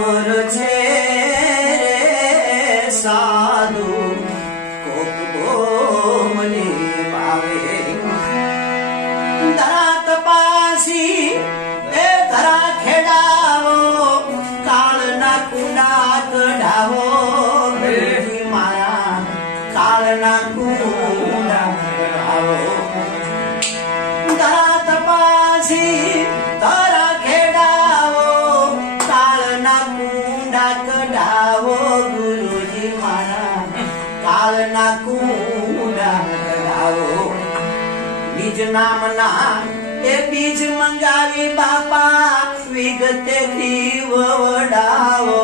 અમર છે સાધુ કોક મને ભાવે ધરા તપાસી એ ધરા ખેડાવો કાળના કુંડા કઢાવો મારા કાળના કુંડા કઢાવો ધરા તપાસી ધરા ખેડાવો કાળના કુંડા કઢાવો ગુરુજી મારા કાળના કુંડા કઢાવો બીજ નામના એ બીજ મંગાવી બાપા વિગતે વડાવો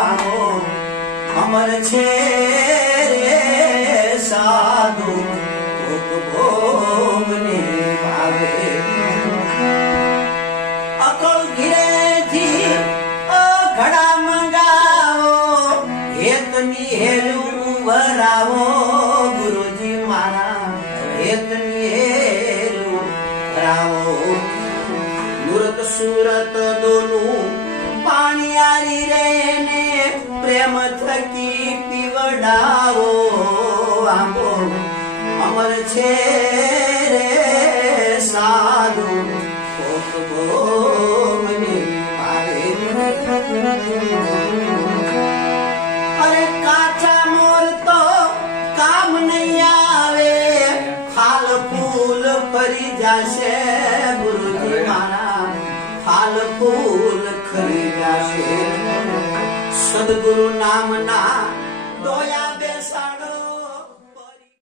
આવો અમર છે રે સાધુ ભોગને ભાવે અકળ ઘીરેથી ઘડા મંગાવો હેતની હેલું ભરાવો ગુરુજી મારા હેતની હેલું ભરાવો મૂર્ત સુરત દોનું પાણી આરી રે ને પ્રેમ થકી પીવડાવો આંબો અમર છે રે સાધુ મને ભાવે અરે કાચા મોર તો કામ નહીં આવે ફાલ ફૂલ ફરી જશે ગુરુજી મારા ફાલ ફૂલ ખરી જશે સદગુરુ નામના